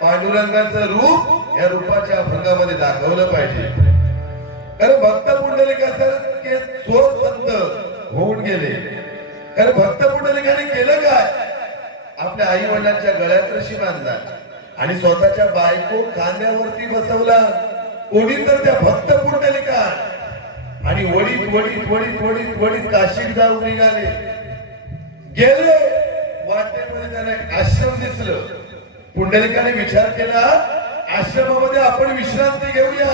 पांडुरंगाचं रूप या रूपाच्या अभंगामध्ये दाखवलं पाहिजे. कारण भक्त पुंडलिकासारखे चोर संत होऊन गेले. कारण भक्त पुंडलिकाने केलं काय? आपल्या आई वडिलांच्या गळ्यात रशी बांधला आणि स्वतःच्या बायको खांद्यावरती बसवला. कोणी तर त्या भक्त पुंडलिका आणि वडीत वडीत वडीत वडीत वडीत काशीक जाऊन निघाले. गेले. वाटेमध्ये त्याला आश्रम दिसलं. पुंडलिकाने विचार केला आश्रमामध्ये आपण विश्रांती घेऊया.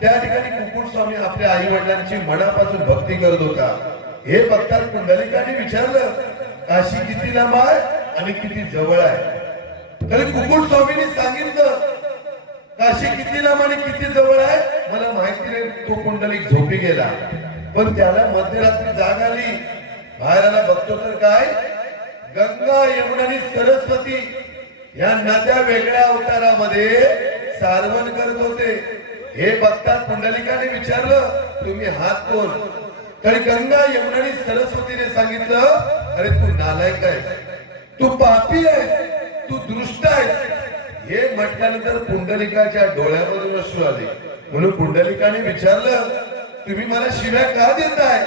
त्या ठिकाणी कुकुट स्वामी आपल्या आई वडिलांची मनापासून भक्ती करत होता. हे बघतात पुंडलिकाने विचारलं काशी किती लांब आहे आणि किती जवळ आहे? तरी कुकुट स्वामींनी सांगितलं काशी किती लांब आणि किती जवळ आहे? मला माहिती नाही तो कुंडलिक झोपी गेला. पण त्याला मध्यरात्री जाग आली. बाहेर आला बघतो तर काय? गंगा यमुना आणि सरस्वती. या नद्या वेगळ्या अवतारामध्ये सारवण करत होते. हे बघता पुंडलिकाने विचारलं तुम्ही हात कोण? तरी गंगा यमुना आणि सरस्वतीने सांगितलं अरे तू नालायक आहे तू पापी आहेस. तू दृष्ट आहेस. हे म्हटल्यानंतर पुंडलिकाच्या डोळ्यामधून अश्रू आले. म्हणून पुंडलिकाने विचारलं तुम्ही मला शिव्या का देताय?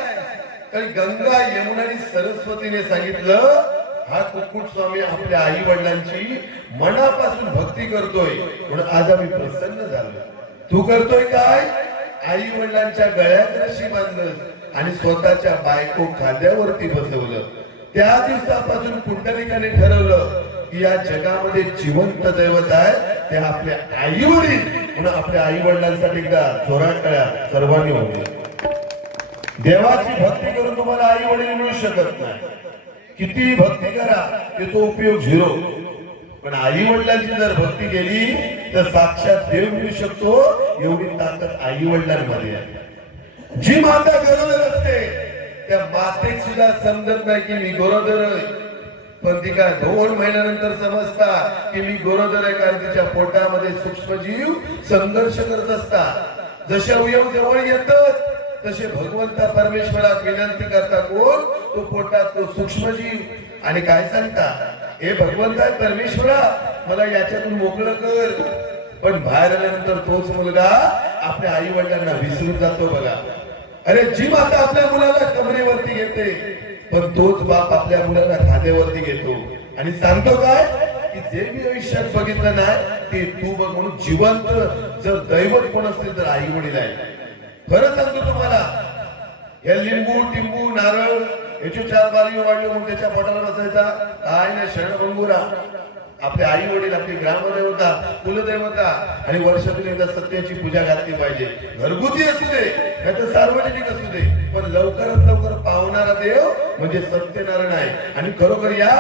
तर गंगा यमुना आणि सरस्वतीने सांगितलं हा कुक्कुट स्वामी आपल्या आई वडिलांची मनापासून भक्ती करतोय. म्हणून आज आम्ही प्रसन्न झालो तू करतोय काय? आई वडिलांच्या गळ्यात रशी बांधलं आणि स्वतःच्या बायको खांद्यावरती बसवलं. त्या दिवसापासून कुंडलिकाने ठरवलं की या जगामध्ये जिवंत दैवत आहे ते आपल्या आई वडील म्हणून आपल्या आई वडिलांसाठी एकदा जोरात कळ्या सर्वांनी होते देवाची भक्ती करून तुम्हाला आई वडील मिळू शकत नाही. किती भक्ती करा त्याचा उपयोग झिरो. पण आई वडिलांची जर भक्ती केली तर साक्षात देव मिळू शकतो एवढी ताकद आई वडिलांमध्ये आहे. जी माता गरोदर असते त्या मातेत सुद्धा समजत नाही की मी गरोदर आहे. पण ती काय दोन महिन्यानंतर समजता की मी गरोदर आहे कारण तिच्या पोटामध्ये सूक्ष्मजीव संघर्ष करत असतात. जसे उयव जवळ येतात तसे भगवंत परमेश्वरात विनंती करता कोण? तो पोटात तो सूक्ष्मजीव. आणि काय सांगता? हे भगवंता परमेश्वरा मला याच्यातून मोकळं कर. पण बाहेर आल्यानंतर तोच मुलगा आपल्या आई वडिलांना विसरून जातो बघा. अरे जी माता आपल्या मुलाला कमरेवरती घेते. पण तोच बाप आपल्या मुलाला खांद्यावरती घेतो. आणि सांगतो काय? की जे मी आयुष्यात बघितलं नाही ते तू बघ म्हणून जिवंत जर दैवत कोण असतील तर आई वडील आहे खरं सांगतो तुम्हाला या लिंबू टिंबू नारळ याची चार बारी वाढली म्हणून त्याच्या पोटाला बसायचा काय नाही शरणभंगुरा आपले आई वडील आपली ग्रामदेवता कुलदेवता आणि वर्षातून एकदा सत्याची पूजा घातली पाहिजे. घरगुती असू दे नाही सार्वजनिक असू दे पण लवकरात लवकर पावणारा देव म्हणजे सत्यनारायण आहे. आणि खरोखर या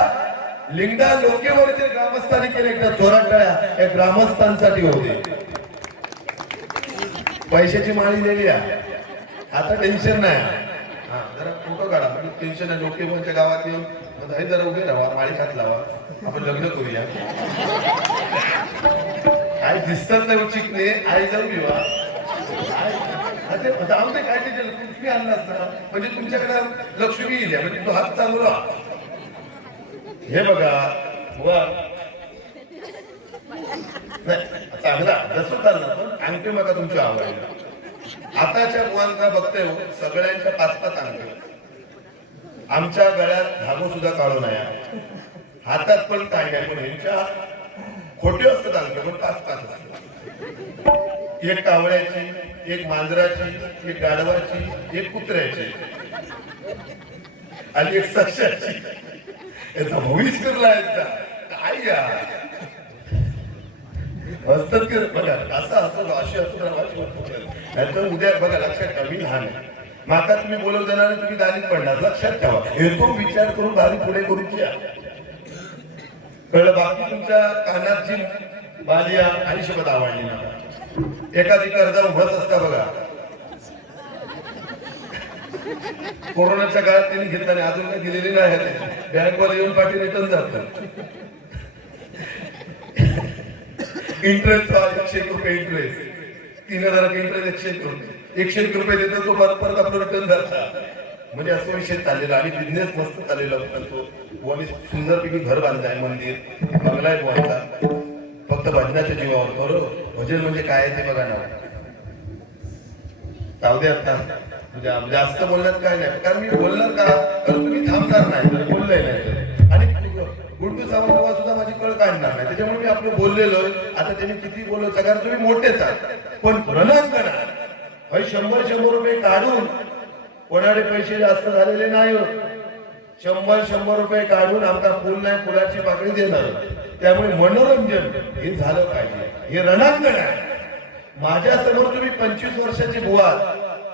लिंगडा लोकेवरचे ग्रामस्थांनी केले एकदा चोराटाळ्या या ग्रामस्थांसाठी होते. पैशाची माळी दिली आहे. आता टेन्शन नाही. हा जरा फोटो काढा. म्हणजे टेन्शन आहे लोकेवरच्या गावात येऊन मग जरा उभे राहा. माळी खात लावा. आपण लग्न करूया. आई दिसतात नाही चिकणे आई जाऊ विवा जाऊ दे काय ते तुम्ही आणला असता म्हणजे तुमच्याकडे लक्ष्मी येईल. म्हणजे तो हात चालू राहा हे बघा. वा नाही चांगला जसं चाललं पण अंगठी बघा तुमच्या आवडीला. आताच्या मुलांना बघते हो, सगळ्यांच्या पाच पाच अंगठी. आमच्या गळ्यात धागो सुद्धा काढून आहे हातात पण काय नाही पण यांच्या खोटे असतात अंगठी पण पाच पाच असतात. एक कावळ्याची एक मांजराची एक गाढवाची एक कुत्र्याची. आणि एक सक्षाची याचा भविष्य करला काय या? असतात की बघा असं असं अशी असं. नाहीतर उद्या बघा लक्षात ठेवा मी लहान आहे. माका तुम्ही बोलव देणार तुम्ही दारीत पडणार. लक्षात ठेवा. हे विचार करून दारी पुढे करूची कळलं? बाकी तुमच्या कानाची बालिया शब्द आवडली ना. एखादी कर्जा उभस असता बघा. कोरोनाच्या काळात त्यांनी घेतला नाही अजून काही दिलेली नाही. बँकवर येऊन पाठी रिटर्न जातात. इंटरेस्ट एकशे एक रुपये इंटरेस्ट तीन हजार इंटरेस्ट एकशे एक रुपये. एकशे एक रुपये देतो तो परत परत आपलं रिटर्न झाला म्हणजे असं विषय चाललेला आणि बिझनेस मस्त चाललेला होता तो. बुवानी सुंदरपैकी घर बांधलाय मंदिर. बंगला आहे फक्त भजनाच्या जीवावर. बरोबर भजन म्हणजे काय आहे ते बघा ना. जाऊ दे आता. म्हणजे जास्त बोलण्यात काय नाही. कारण मी बोलणार का? कारण तुम्ही थांबणार नाही नाही. माझी कळ नाही. त्याच्यामुळे मी आपलं बोललेलो आता त्यांनी किती बोलवचं कारण तुम्ही मोठेच आहात पण रणांगणात भाई शंभर शंभर रुपये काढून कोणाकडे पैसे जास्त झालेले नाही शंभर शंभर रुपये काढून आमका फुल नाही फुलाची पाकळी देणार त्यामुळे मनोरंजन हे झालं पाहिजे. हे रणांगण आहे. माझ्यासमोर तुम्ही पंचवीस वर्षाची बुवा.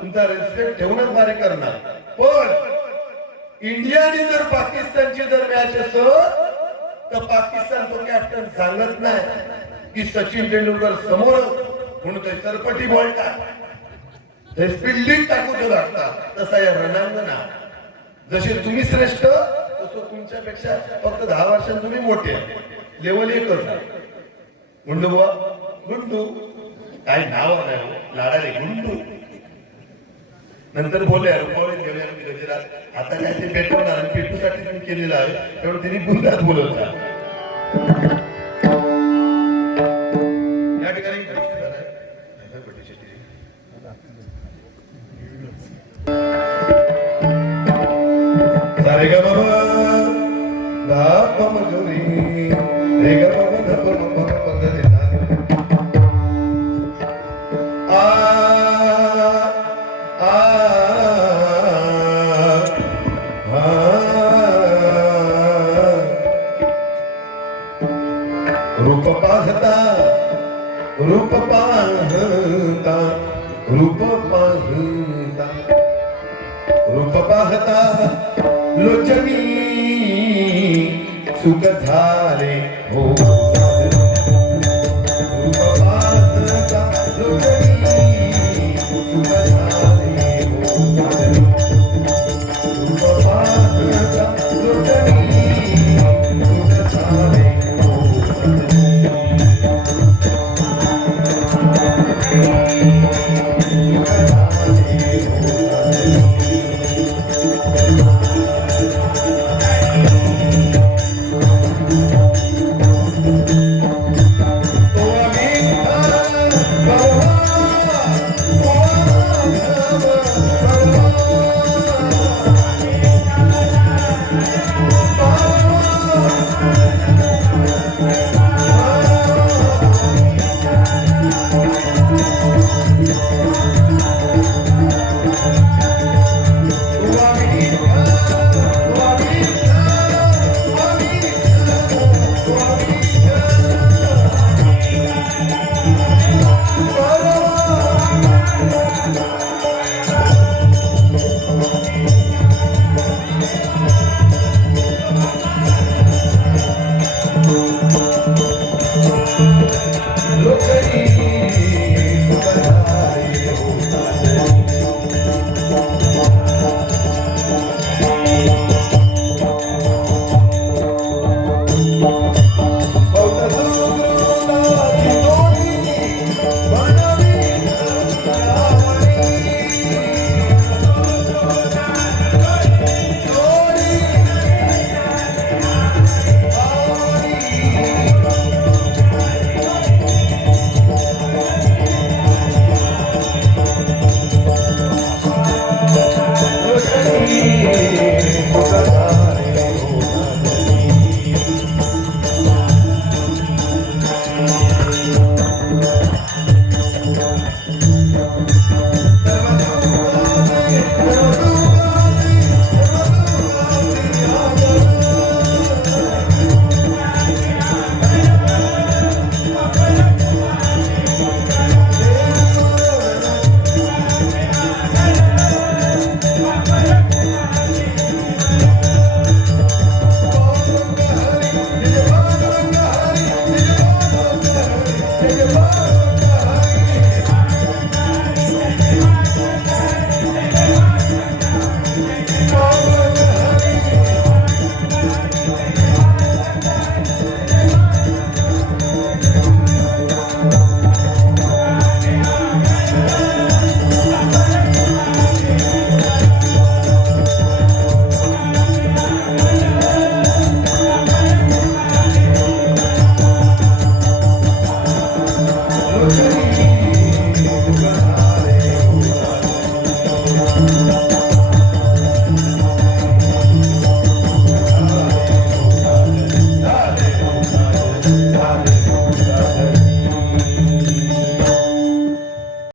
तुमचा रेस्पेक्ट ठेवूनच बारे करणार. पण इंडियाने जर पाकिस्तानची जर मॅच असत तर पाकिस्तानचा कॅप्टन सांगत नाही की सचिन तेंडुलकर समोर म्हणून ते सरपटी बोलतात. ते स्पिल्डिंग टाकूच लागतात तसा या रणांगणा. जसे तुम्ही श्रेष्ठ तसं तुमच्यापेक्षा फक्त दहा वर्षांत तुम्ही मोठे. लेवल एक आहे गुंडू बुवा गुंडू. काय नाव नाही हो. लाडाले गुंडू. नंतर बोलले रुपावळीत गेले आम्ही गजरात आता काय ते पेटवणार आणि पेटूसाठी तुम्ही केलेलं आहे. तेवढं त्यांनी बुंदात बोलवता पाहता. रूप पाहता रूप पाहता. रूप पाहता लोचनी सुख झाले हो.